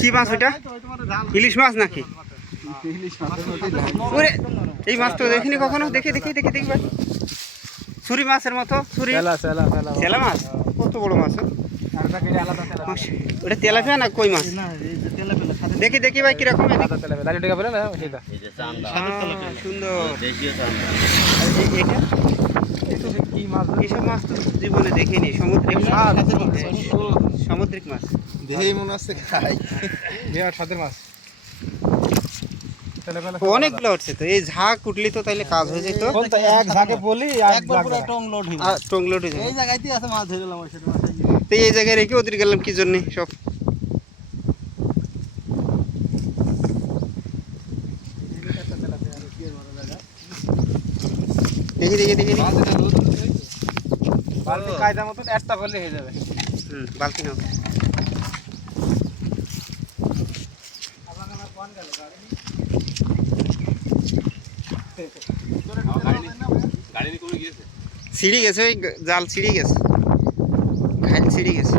কি মাছ ওইটা? ইলিশ মাছ নাকি? এই মাছ তো দেখিনি কখনো। দেখি ভাই, ছুরি মাছের মতো। ছুরি চেলা মাছ, কত বড় মাছ! ওটা তেলাপিয়া না কই মাছ? দেখি ভাই কিরকম। সুন্দর। এইসব মাছ তো জীবনে দেখিনি। সামুদ্রিক মাছ দেখেই মনে হচ্ছে খাই। স্বাদের মাছ অনেকগুলো উঠছে তো। এই ঝাঁক উঠলি তো তাইলে কাজ হয়ে যেত। এক ঝাঁকে বলি টং লোড হয়ে যায়। এই জায়গাতেই আছে মাছ ধরলাম। তো এই জায়গায় রেখে ওদের গেলাম কি জন্য সব? দেখি বালতি কায়দা মতন একটা করলে হয়ে যাবে। বালতি নাও। ছিঁড়ে গেছে, ওই জাল ছিঁড়ে গেছে, ঘাইল ছিঁড়ে গেছে।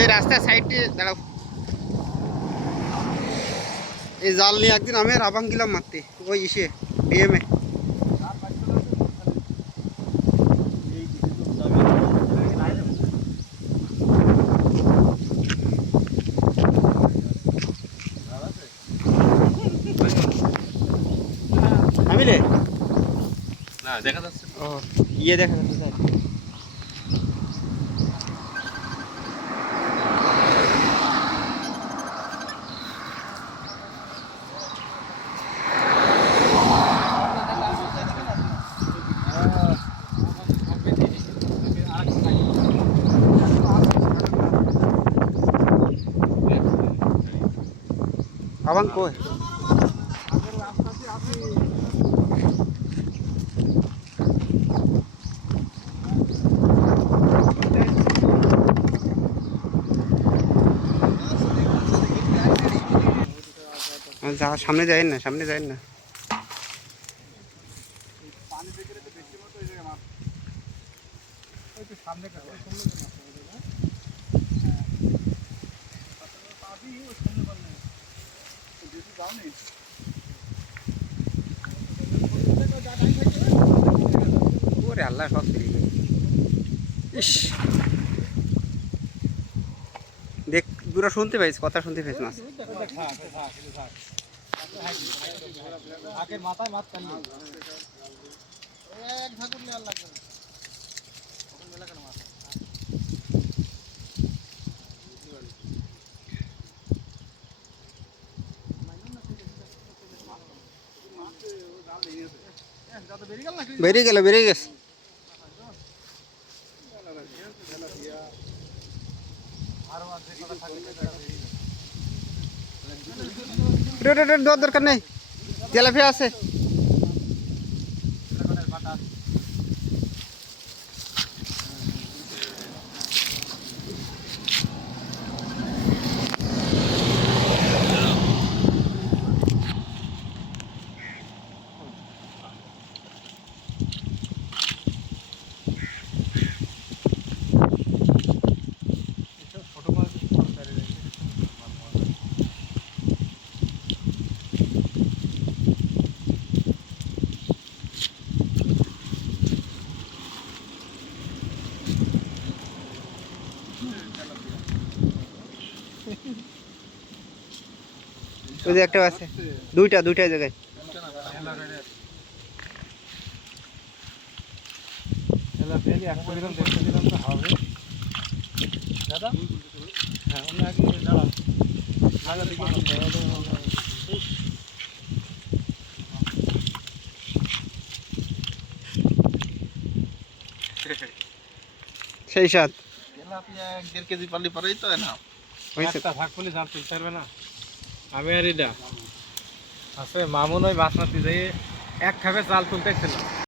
এই রাস্তার সাইড দিয়ে দাঁড়াও। এই জাল নিয়ে একদিন আমি রাবাং গেলাম মারতে, ওই ইসে ডিএমে। আমিলে না দেখা যাচ্ছে। ও ইয়ে দেখা যাচ্ছে। abang koi সামনে যায় না, সামনে যায় না। ওরে আল্লাহ, সব ইস দেখ, পুরো শুনতে পাইস, কথা শুনতে পাইস মাছ। মাথায় মাছ কাটলি এক ঝাঁকুর নেওয়ার লাগবে না। বেরিয়ে গেছে। দরকার নেই, তেলাপিয়া আছে। ওই যে একটা আছে, দুইটা জায়গায়। সেই সাত 1.5 কেজি পালি পরেই তো না ভাগ করলে জাল তুলতে পারবে না। আমি আর এটা আছে মামুন ওই মাছ মারতে যাই এক খাবে জাল তুলতে ছিল